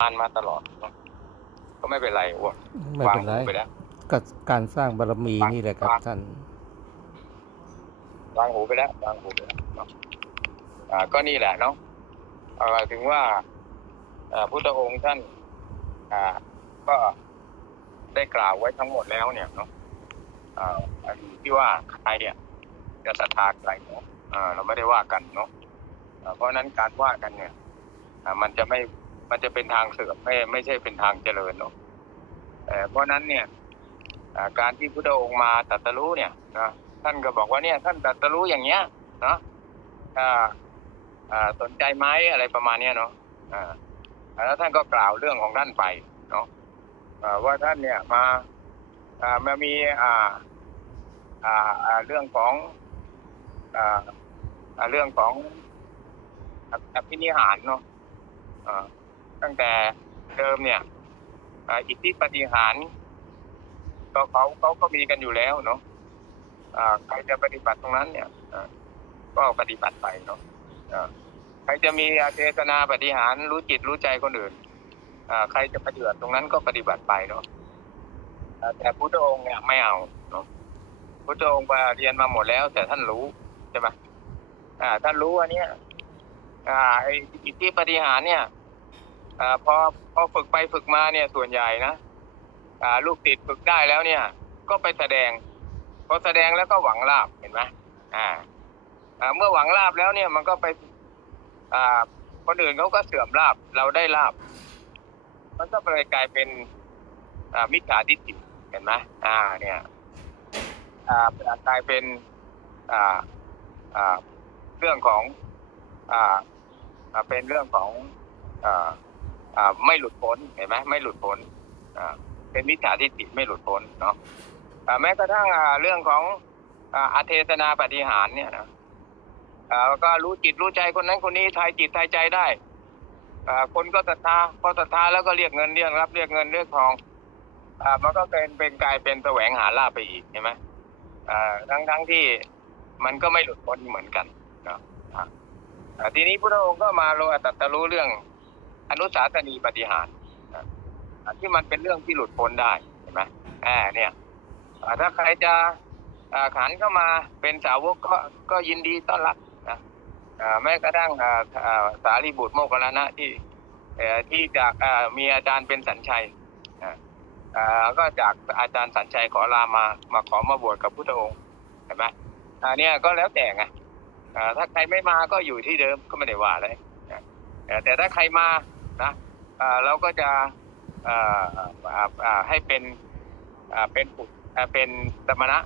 ทานมาตลอดเนอะก็ไม่เป็นไรอ้วนไม่เป็นไรวางหูไปแล้วก็การสร้างบารมีวางนี่แหละครับวางท่าน วางหูไปแล้ววางหูไปแล้วเนาะอ่า ก็นี่แหละเนาะเอ่อถึงว่าเอ่อพุทธองค์ท่าน อ่า ก็ได้กล่าวไว้ทั้งหมดแล้วเนี่ยเนาะอ่าอันที่ว่าใครเนี่ย จะศรัทธาใครเนาะอ่าเราไม่ได้ว่ากันเนาะอ่าเพราะฉะนั้นการว่ากันเนี่ยอ่ามันจะไม่ มันจะเป็นทางเสื่อมไม่ไม่ใช่เป็นทางเจริญเนาะเอ่เพราะนั้นเนี่ยการที่พุทธองค์มาตรัสรู้เนี่ยนะท่านก็บอกว่าเนี่ยท่านตรัสรู้อย่างเงี้ยเนาะอ่าสนใจไหมอะไรประมาณเนี้ยเนาะแล้วท่านก็กล่าวเรื่องของท่านไปเนาะว่าท่านเนี่ยมาอามามีอ่าอ่าเรื่องของอ่าเรื่องของอภินิหารเนาะ ตั้งแต่เดิมเนี่ยอิทธิปฏิหารก็เขาเขาก็มีกันอยู่แล้วเนาะใครจะปฏิบัติตรงนั้นเนี่ยก็ปฏิบัติไปเนาะใครจะมีอาเทศนาปฏิหารรู้จิตรู้ใจคนอื่นใครจะปฏิบัติตรงนั้นก็ปฏิบัติไปเนาะแต่พุทธองค์เนี่ยไม่เอาเนาะพุทธองค์เรียนมาหมดแล้ว แต่ท่านรู้ใช่ไหมท่านรู้ว่าเนี่ยอ่าไอ้อิทธิปฏิหารเนี่ย อพอพอฝึกไปฝึกมาเนี่ยส่วนใหญ่นะลูกติดฝึกได้แล้วเนี่ย ก็ไปแสดงพอแสดงแล้วก็หวังลาบเห็นไหมอ่าเมื่อหวังลาบแล้วเนี่ยมันก็ไปอ่าคนอื่นเขาก็เสื่อมลาบเราได้ลาบ มันก็เลยกลายเป็นอ่ามิจฉาทิฏฐิเห็นไหมอ่า เนี่ยอ่ากลายเป็นอ่าอ่าเรื่องของอ่าอ่าเป็นเรื่องของอ่า ไม่หลุดพ้นเห็นไหมไม่หลุดพ้นเป็นมิจฉาทิฏฐิไม่หลุดพ้นเนาะแม้กระทั่งเรื่องของอาเทศนาปฏิหารเนี่ยนะก็รู้จิตรู้ใจคนนั้นคนนี้ทายจิตทายใจได้คนก็ศรัทธาพอศรัทธาแล้วก็เรียกเงินเรียกรับเรียกเงินเรียกทองอมันก็เป็นเป็นกลายเป็นแสวงหาลาภไปอีกใช่ไหมทั้งทั้งที่มันก็ไม่หลุดพ้นเหมือนกันเนาะทีนี้พระองค์ก็มาโลตรัสรู้เรื่อง อนุสาสนีปฏิหารที่มันเป็นเรื่องที่หลุดพ้นได้เห็นไหมอ่าเนี่ยถ้าใครจะอ่าขันเข้ามาเป็นสาวกก็ก็ยินดีต้อนรับนะแม้กระทั่งอ่าอ่าสารีบุตรโมคคัลานะที่ที่จากมีอาจารย์เป็นสัญชัยก็จากอาจารย์สัญชัยขอลามามาขอมาบวชกับพุทธองค์เห็นไหมอ่าเนี่ยก็แล้วแต่ไงอ่าถ้าใครไม่มาก็อยู่ที่เดิมก็ไม่ได้ว่าอะไรนะแต่แต่ถ้าใครมา นะเราก็จะให้เป็นเป็นปุตอ่าเป็นสมณะ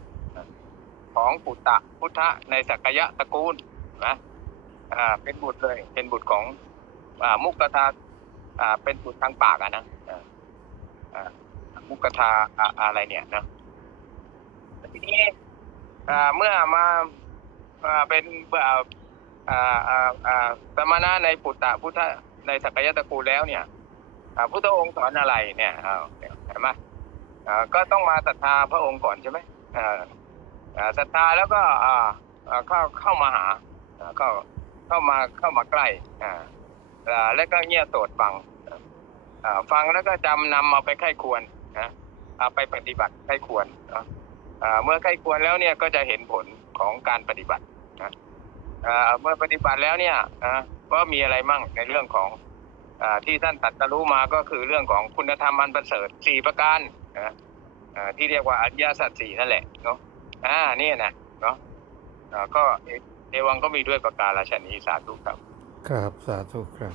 ของปุตตะพุทธะในสักยะตระกูลนะเป็นบุตรเลย เป็นบุตรของอมุกทาเป็นบุตรทางปากอะนะมุกทาอ่าอะไรเนี่ยนะทีนี้เมื่อมาอเป็นสมณะในปุตตะพุทธะ ในสักยะตระกูลแล้วเนี่ยพุทธองค์สอนอะไรเนี่ยเห็นไหมก็ต้องมาศรัทธาพระองค์ก่อนใช่ไหมศรัทธาแล้วก็เข้าเข้ามาหาเข้าเข้ามาเข้ามาใกล้แล้วก็เงียโสดฟังฟังแล้วก็จำนำเอาไปไข้ควรนะเอาไปปฏิบัติไข้ควรเมื่อไข้ควรแล้วเนี่ยก็จะเห็นผลของการปฏิบัตินะเมื่อปฏิบัติแล้วเนี่ย อ่าว่ามีอะไรมั่งในเรื่องของอที่ท่านตัดสรู้มาก็คือเรื่องของคุณธรรมอันประเสริฐสี่ประการนะที่เรียกว่าอริยสัจสี่นั่นแหละเนาะอ่านี่นะเนาะก็เอวังก็มีด้วยประการราชนีสาธุครับ ครับสาธุครับ